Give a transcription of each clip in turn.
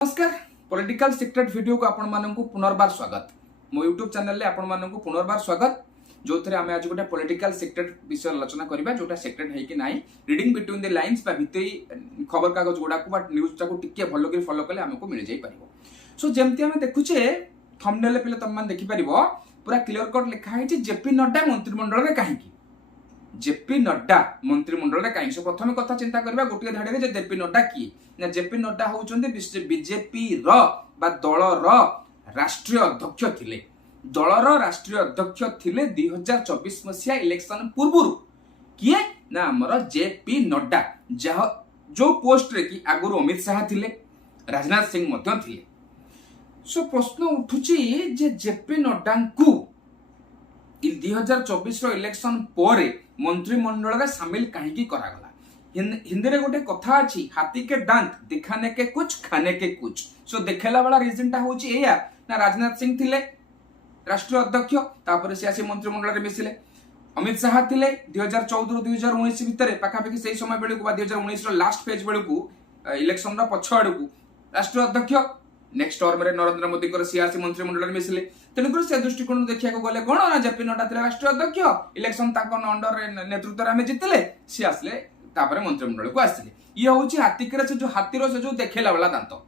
नमस्कार political secret video को आपण माननकु पुनर्बार स्वागत मो यूट्यूब चैनल ले आपण माननकु पुनर्बार स्वागत जो थरे आमे आज गोटे पॉलिटिकल सीक्रेट विषय आलोचना करबा जोटा सीक्रेट है कि नाही रीडिंग बिटवीन द लाइंस बा भितई खबर कागज गुडा को बा न्यूज टाको टिके भलो के फॉलो कले हमको मिल जाई परिबो। सो जेमति हमें देखुचे थंबनेल पे तम मान देखि परिबो पूरा क्लियर कट लिखा है जेपी नड्डा मंत्रिमंडल रे काहे की जेपी नड्डा मंत्रिमंडल रे काहे। सो प्रथम कथा चिंता करबा गोटे धाडी रे जे जेपी नड्डा की ना जेपी नड्डा होउचंदी बीजेपी रो बा दल रो राष्ट्रीय अध्यक्ष थिले। दल रो राष्ट्रीय अध्यक्ष थिले 2024 मसिया इलेक्शन पूर्वरु किए ना हमर जेपी नड्डा जह जो पोस्ट रे की आगुरु अमित शाह थिले राजनाथ सिंह मध्य थिले। सो प्रश्न उठुची जे जेपी नड्डा को 2024 रो इलेक्शन पोरे मंत्रिमंडल रे शामिल काहे करा गला। हिंदी रे गोटे कथा अछि हाथी के दांत दिखाने के कुछ खाने के कुछ। सो देखेला वाला रीजन टा होची एया ना राजनाथ सिंह थिले राष्ट्रीय अध्यक्ष तापर सियासी मंत्रिमंडल रे मिसिले अमित शाह थिले 2014 रु 2019 भितरे पाखापाखि सही समय बेलू बा 2019 रो लास्ट पेज बेलू इलेक्शन रो पछ आडू राष्ट्रीय अध्यक्ष नेक्स्ट टर्म रे नरेंद्र मोदी को सियासी मंत्रिमंडल रे मिसिले। तेणुकर से दृष्टिकोण देखिया को गले कोन ना जेपी नड्डा थिले राष्ट्रीय अध्यक्ष इलेक्शन ताको अंडर नेतृत्व रे हमें जितले सी आसले तापर मंत्रिमंडल को आसिले। ये होची हाथी के से जो हाथीर से जो देखेला वाला दांत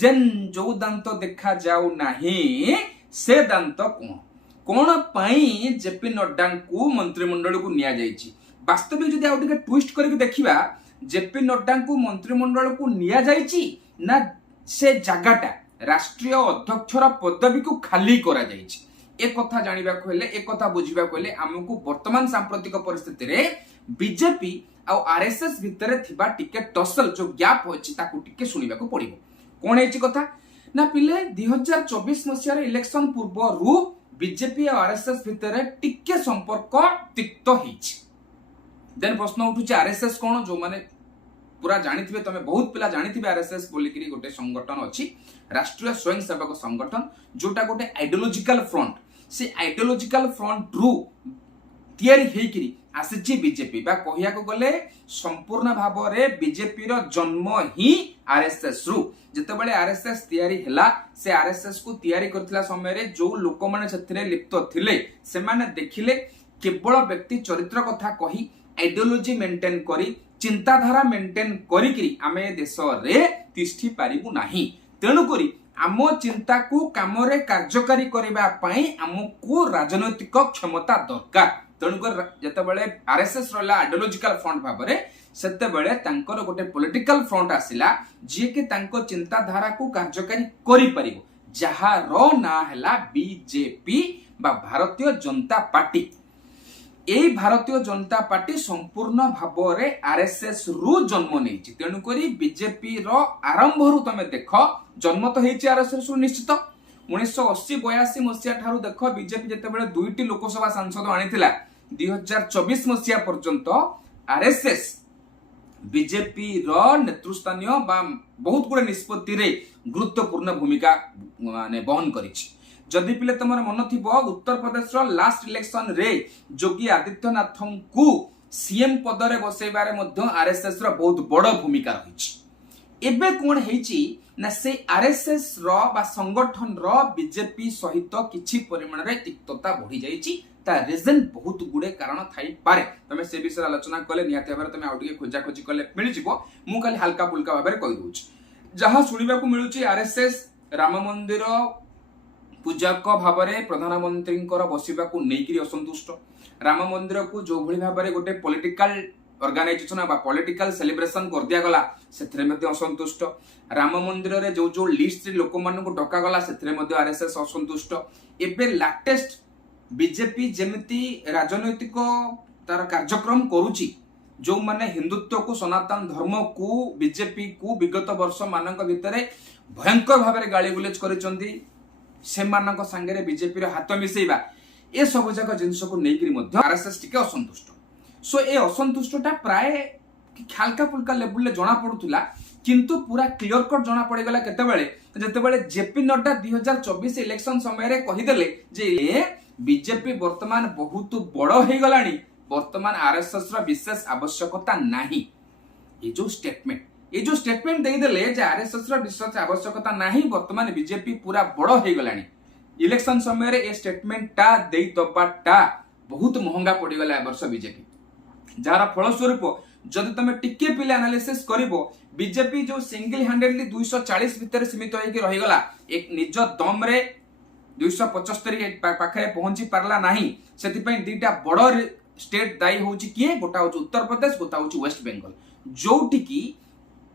जेन जो दांत देखा जाऊ नाही से दांत कोन पाई जेपी नड्डा को मंत्रिमंडल को निया जाईची। वास्तविक जदि आउ टिके ट्विस्ट करके देखिबा जेपी नड्डा को मंत्रिमंडल को निया जाईची ना से जगाटा राष्ट्रीय अध्यक्षर पदवी को खाली करा जाईची। एक कथा जानिबा को हेले एक कथा बुझिबा को हेले हमकु वर्तमान सांप्रतिक परिस्थिति रे बीजेपी आ आरएसएस भितरे थिबा टिके टसल जो गैप होची ताकू टिके सुनिबा को पड़िबो। कोन हेची कथा ना पिले 2024 मसिया रे इलेक्शन पूर्वरु बीजेपी आ आरएसएस भितरे टिके संपर्क तिक्त हेची। देन प्रश्न उठुची आरएसएस कोन जो माने पूरा जानिथिबे तमे बहुत पिला जानिथिबे आरएसएस बोलिकरी गोटे संगठन अछि राष्ट्रीय स्वयंसेवक संगठन जोटा गोटे आइडियोलॉजिकल फ्रंट से आइडियोलॉजिकल फ्रंट रु तयारी हेकिरी आसीची बीजेपी बा कहिया को गले संपूर्ण भाव रे बीजेपी रो जन्म ही आरएसएस रु जेतेबेले आरएसएस तयारी हैला से आरएसएस को तयारी करथिला समय रे जो लोक माने सथिरे लिप्त थिले से माने देखिले केवल व्यक्ति चरित्र कथा कही आइडियोलॉजी मेंटेन करी चिंताधारा मेंटेन करी आमे देश रे तिष्ठी पारिबु नाही। तेणु करी आम चिंता को काम रे कार्यकारी करबा पई हमको राजनैतिक क्षमता दरकार। तेणुकर जेतेबेले आरएसएस रहला आइडियोलॉजिकल फ्रंट भाबरे सेतेबेले तांकर गोटे पॉलिटिकल फ्रंट आसिला जे कि तांको चिंताधारा को कार्यकारी करि परिबो जहार ना हैला बीजेपी बा भारतीय जनता पार्टी। एई भारतीय जनता पार्टी संपूर्ण भाव रे आरएसएस रु जन्म नेछि। तेणु करी बीजेपी रो आरंभ रु तमे देख जन्म तो हेछि आरएसएस रु निश्चित 1980-82 मसिया ठारू देख बीजेपी जेतेबेले दुईटी लोकसभा सांसद आनिथिला 2024 मसिया पर्यंत आरएसएस बीजेपी रो नेतृस्थानीय बा बहुत गुडे निष्पत्ति रे गुरुत्वपूर्ण भूमिका माने बहन करिछि। जदि पिले तमर मन थिबो उत्तर प्रदेश रो लास्ट इलेक्शन रे योगी आदित्यनाथ को सीएम पद रे बसैबारे मध्य आरएसएस रो बहुत बड़ भूमिका रहिछि। एबे कोन हेछि ना से आरएसएस रो बा संगठन रो बीजेपी सहित किछि परिमाण रे तिक्तता बढ़ी जाईछि। ता रीजन बहुत गुडे कारण थाई पारे तमे से विषय आलोचना कले नियाते भाबरे तमे आउटिके खोजा खोजी कले मिल जिवो। मु खाली हल्का फुल्का भाबरे कहि दोछ जहां सुनिबा को मिलुछि आरएसएस राम मंदिर पूजक भाव में प्रधानमंत्री बसवा को लेकिन असंतुष्ट राम मंदिर को जो भली भाव में गोटे पॉलिटिकल ऑर्गेनाइजेशन बा पॉलिटिकल सेलिब्रेशन कर दिया गला सेथरे मध्ये असंतुष्ट राम मंदिर रे जो जो लिस्ट लोक मान को डका गला सेथरे मध्ये आरएसएस असंतुष्ट। एबे लेटेस्ट बीजेपी जेमिति राजनैतिक तार कार्यक्रम करूची जो माने हिंदुत्व को सनातन धर्म को बीजेपी को विगत वर्ष मानक भितरे भयंकर भाव में गाली गुलेज करिसंती से मानक संगे बीजेपी रो हाथ मिसेइबा ए सब जक जिंस को नेकरी मध्ये आरएसएस टिके असंतुष्ट। सो ए असंतुष्टता प्राय हल्का फुल्का लेवल ले जणा पडुतला किंतु पूरा क्लियर कट जणा पड़ी गला केतेबेले जेतेबेले जेपी नड्डा 2024 इलेक्शन समय रे कहि देले जे बीजेपी वर्तमान बहुत बड़ हे गलानी वर्तमान आरएसएस रो विशेष आवश्यकता नाही। ये जो स्टेटमेंट ये जो स्टेटमेंट देदेले आरएसएस रिसर्च आवश्यकता नहीं वर्तमान बीजेपी पूरा बड़ हो गलानी इलेक्शन समय ये स्टेटमेंट टा दे दबाटा बहुत महंगा पड़गला ए वर्ष बीजेपी जार फलस्वरूप जदि तुम टिके पिले एनालिसिस करिवो बीजेपी जो सिंगल हैंडेडली 240 भितर सीमित होइके रहिगला एक निज दम रे 275 पाखरे पहुंची पारला नाही सेति पई दीटा बड़ स्टेट दायी होउची किए गोटा होउची उत्तर प्रदेश गोटा होउची वेस्ट बंगाल जोटी की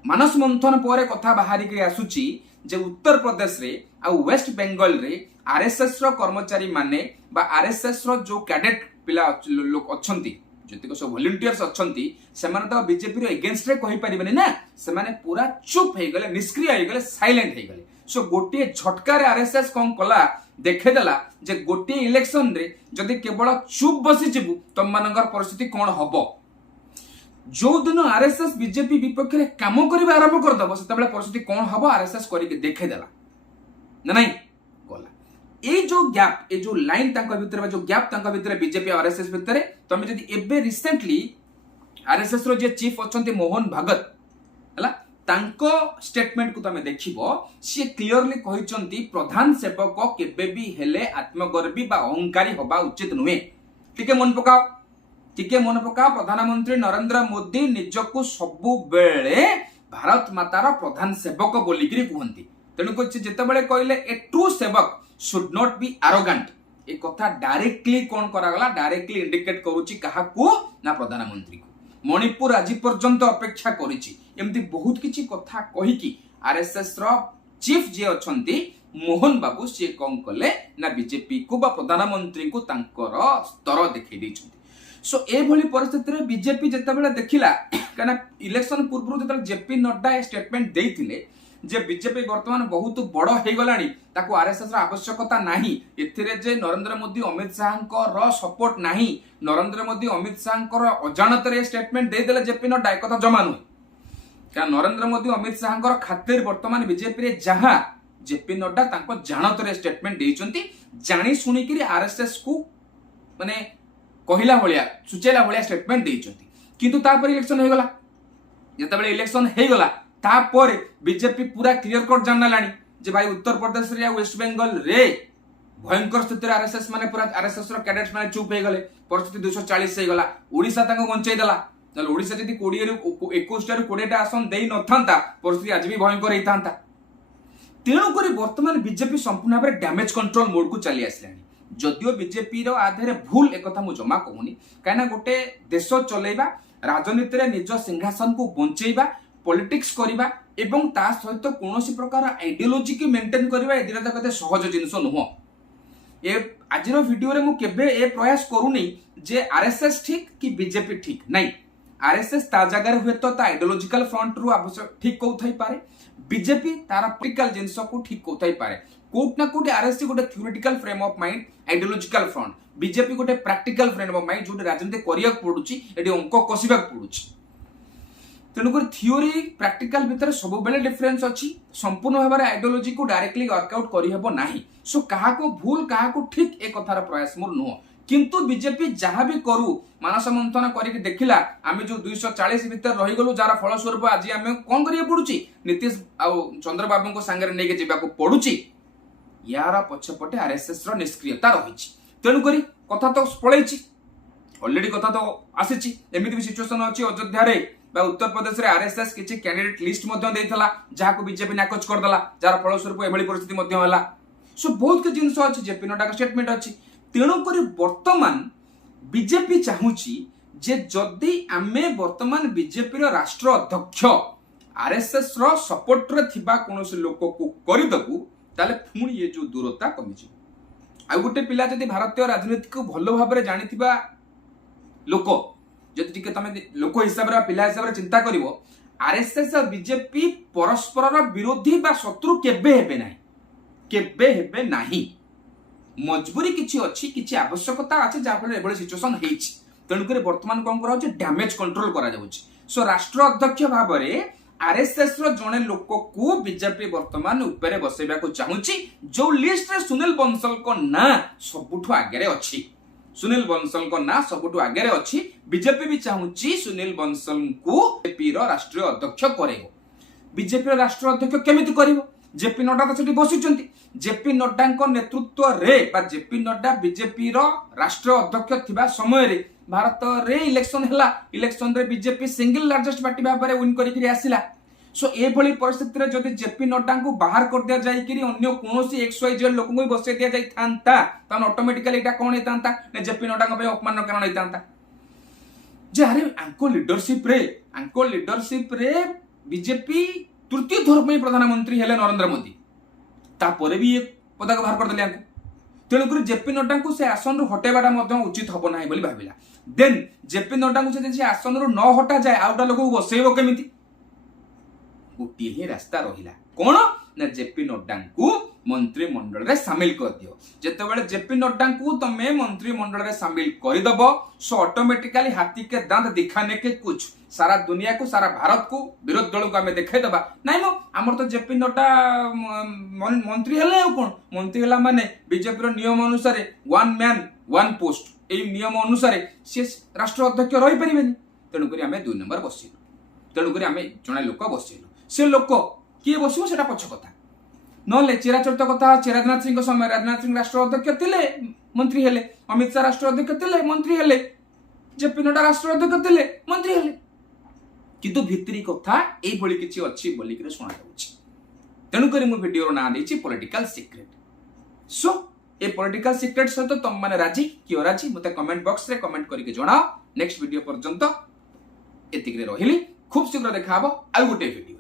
मानस मंथन पर कथा बाहरी के आसुची जे उत्तर प्रदेश रे आ वेस्ट बंगाल रे आरएसएस रो कर्मचारी माने बा आरएसएस रो जो कैडेट पिला लोक अछंती जतिक सब वॉलंटियर्स अछंती सेमाने तो बीजेपी रो अगेंस्ट रे कहि परिबेनी ना सेमाने पूरा चुप हे गले निष्क्रिय हे गले साइलेंट हे गले सो गोटे झटका रे आरएसएस कोन कला देखेदेला जे गोटे इलेक्शन रे जदि केवल चुप बसी जिबु तम मानकर परिस्थिति कोन हबो जो दिन आरएसएस बीजेपी विपक्ष रे काम करबा आरंभ कर दबो सेतबेले परिस्थिति कोन हबो आरएसएस करिके देखेदेला ना नहीं गला ए जो गैप ए जो लाइन तांका भितर जो गैप तांका भितर बीजेपी और आरएसएस भितर तमे जदि एबे रिसेंटली आरएसएस रो जे चीफ अछंती मोहन भागवत हला तांको स्टेटमेंट को तमे देखिबो से क्लियरली कहिचंती प्रधान सेवक केबे भी हेले आत्मगर्वी बा अहंकारी होबा उचित नुहे टिके मन पकाओ प्रधानमंत्री नरेंद्र मोदी निजको सबु बेले भारत मातार प्रधान सेवक बोलिकरी कहंती तेणु कछि जेतेबेले कहले ए ट्रू सेवक शुड नॉट बी एरोगेंट ए कथा डायरेक्टली कोन करागला डायरेक्टली इंडिकेट करूची काहाकू ना प्रधानमंत्री को मणिपुर आज पर्यंत अपेक्षा करिछि एमती बहुत किछि कथा कहि कि आरएसएस रो चीफ जे अछंती मोहन बाबू से कोन कले ना बीजेपी को बा प्रधानमंत्री को तांकर स्तर देखै दैछंती सो ए भली परिस्थिति रे बीजेपी जेतेबेले देखिला काना इलेक्शन पूर्व जेतेबेले जेपी नड्डा स्टेटमेंट देइथिले जे बीजेपी वर्तमान बहुत बड़ हो गलानी ताको आरएसएस रा आवश्यकता नाही एथिरे जे नरेंद्र मोदी अमित शाह रो सपोर्ट नाही नरेंद्र मोदी अमित शाह रो अजाणत रे स्टेटमेंट दे देले जेपी नड्डा एक कथा जमा नुय का नरेंद्र मोदी अमित शाह रो खातिर वर्तमान बीजेपी रे जहां जेपी नड्डा ताको जानत रे स्टेटमेंट देइचंती जानी सुनी कि आरएसएस को माने कहिला भलिया सुचेला भलिया स्टेटमेंट देइचंती किंतु तापर इलेक्शन हे गला जेतेबेले इलेक्शन हे गला तापर बीजेपी पूरा क्लियर कट जानना लानी जे भाई उत्तर प्रदेश रे वेस्ट बंगाल रे भयंकर स्थिति रे आरएसएस माने पूरा आरएसएस रो कैडेट्स माने चुप हे गले परिस्थिति 240 हे गला ओडिसा ताको बंचाई देला तले ओडिसा जदी 20 रे 21 टा रे 20 टा आसन देई नथांता परिस्थिति आज भी भयंकर हेतांता तेणु करी वर्तमान बीजेपी संपूर्ण भाबरे डैमेज कंट्रोल मोड को चली आसलानी जदियो बीजेपी रो आधारे भूल एक कथा मु जमा कहूनी काना गोटे देश चलेबा राजनीति रे निज सिंहासन को बंचेबा पॉलिटिक्स करिबा एवं ता सहित कोनोसी प्रकार आइडियोलॉजी की मेंटेन करिबा ए दिनता कते सहज जिंस नुह ए आजिरो वीडियो रे मु केबे ए प्रयास करूनी जे आरएसएस ठीक कि बीजेपी ठीक नहीं आरएसएस ता जगह हुए तो ता आइडियोलॉजिकल फ्रंट रु आवश्यक ठीक कोथाई पारे बीजेपी तारा प्रैक्टिकल जिंस को ठीक कोथाई पारे कोट ना कोट आरएसएस गोटे theoretical frame of mind ideological front BJP गोटे प्रैक्टिकल फ्रेम ऑफ माइंड जो राजनीति करिया पडुची एडी अंक कसिबा पडुची तेणुक थियोरी प्रैक्टिकल भितर सब बेले डिफरेंस अच्छी संपूर्ण भाव में आइडियोलॉजी को डायरेक्टली वर्कआउट करहब नाही सो काहाको भूल काहाको ठीक ए कथार प्रयास मोर नुह किंतु बीजेपी जहां भी करू मानस मंथन करके देखिला आमे जो 240 भीतर रही गलु जार फल स्वरूप आज आमे कोन करिया पडुची नीतीश आ चंद्रबाबू को संगे नेके जिबा को पडुची यार पछपटे आरएसएस रो निष्क्रियता रहिछि तेणु करी कथा तो पळैछि ऑलरेडी कथा तो आसीछि एमिति भी सिचुएशन अछि अयोध्या रे बा उत्तर प्रदेश रे आरएसएस किछि कैंडिडेट लिस्ट मध्ये देइथला जहा को बीजेपी नाकोच कर दला जार फल स्वरूप एभली परिस्थिति मध्ये होला सो बहुत के जिंस अछि जेपी नड्डा का स्टेटमेंट अछि तेणु करी वर्तमान बीजेपी चाहूची जे जदी आमे वर्तमान बीजेपी रो राष्ट्र अध्यक्ष आरएसएस रो सपोर्ट रे थिबा कोनोसी लोक को करि दबु ताले पुणी ये जो दूरता कमी छी आ गोटे पिला जदी भारतीय राजनीति को भलो भाबरे जानिथिबा लोक जदि टिके तमे लोक हिसाब रे पिला हिसाब रे चिंता करिवो आरएसएस और बीजेपी परस्पर रो विरोधी बा शत्रु केबे हेबे नाही मजबूरी किछि अछि किछि आवश्यकता अछि जा फले एबळे सिचुएशन हेछि तेणु करे वर्तमान कोन करा होछि डैमेज कंट्रोल करा जाउछि सो राष्ट्र अध्यक्ष भाबरे आरएसएस रो जणे लोक को बीजेपी वर्तमान ऊपर बसेबा को चाहूछि जो लिस्ट रे सुनील बंसल को ना सबुठु आगे रे अछि सुनील बंसल को ना सबुठु आगे रे अछि बीजेपी भी चाहूछि सुनील बंसल को बीजेपी रो राष्ट्रीय अध्यक्ष करेगो बीजेपी राष्ट्र अध्यक्ष केमिति करिवो जेपी नड्डा तो सेठी बसिचंती जेपी नड्डा नेतृत्व रे जेपी नड्डा बीजेपी राष्ट्र अध्यक्ष थिबा समय रे भारत रे इलेक्शन हैला इलेक्शन रे बीजेपी सिंगल लार्जेस्ट पार्टी भाव में विन करिकरी आसिला सो ए भली परिस्थिति रे जदि जेपी नड्डा को बाहर कर दिया जाय कि अन्य कोनोसी एक्सवाईजेड लोक को बसै दिया जाय थांता तन ऑटोमेटिकली एटा कोन हेतांता ने जेपी नड्डा को अपमान कारण हेतांता जे अरे आंको लीडरशिप रे बीजेपी तृतीय थर पे प्रधानमंत्री हेले नरेंद्र मोदी तापर भी ये पदक बाहर कर देले तेणुक जेपी नड्डा को से आसन रु हटेबाटा उचित हम ना बोली भाविला देन जेपी नड्डा को से आसन रु न हटा जाए आउटा लोक बसैब केमिति गोटे ही रास्ता रहिला कोन ना जेपी नड्डा को मंत्रिमंडल रे शामिल कर दियो जेतेबेले जेपी नड्डा को तमे मंत्रिमंडल रे शामिल कर दबो सो ऑटोमेटिकली हाथी के दांत दिखाने के कुछ सारा दुनिया को सारा भारत को विरोध दल को हमें देखाई दबा नहीं मो हमर तो जेपी नड्डा मंत्री हेले कोन मंत्री हला माने बीजेपी रो नियम अनुसार वन मैन वन पोस्ट ए नियम अनुसार से राष्ट्र अध्यक्ष रही परिबेनी तेणु करी हमें 2 नंबर बसिलु तेणु करी हमें जने लोक बसिलु से लोक किए बसिबो सेटा पछ कथा नले चिराचरित कथा राजनाथ सिंह समय राजनाथ सिंह राष्ट्र अध्यक्ष थिले मंत्री हेले अमित शाह राष्ट्र अध्यक्ष थिले मंत्री हेले जेपी नड्डा राष्ट्र अध्यक्ष थिले मंत्री हेले किंतु भितरी कथा एई भली किछि अछि बोली कि सुना जाउछि तेणु करी मु वीडियो ना देछि पॉलिटिकल सीक्रेट सो ए पॉलिटिकल सीक्रेट सहित तुम माने राजी कियो राजी मते कमेंट बॉक्स रे कमेंट करके जणाओ नेक्स्ट वीडियो पर्यंत एतिकरे रहिली खूब शीघ्र देखा हबो आ गुटे वीडियो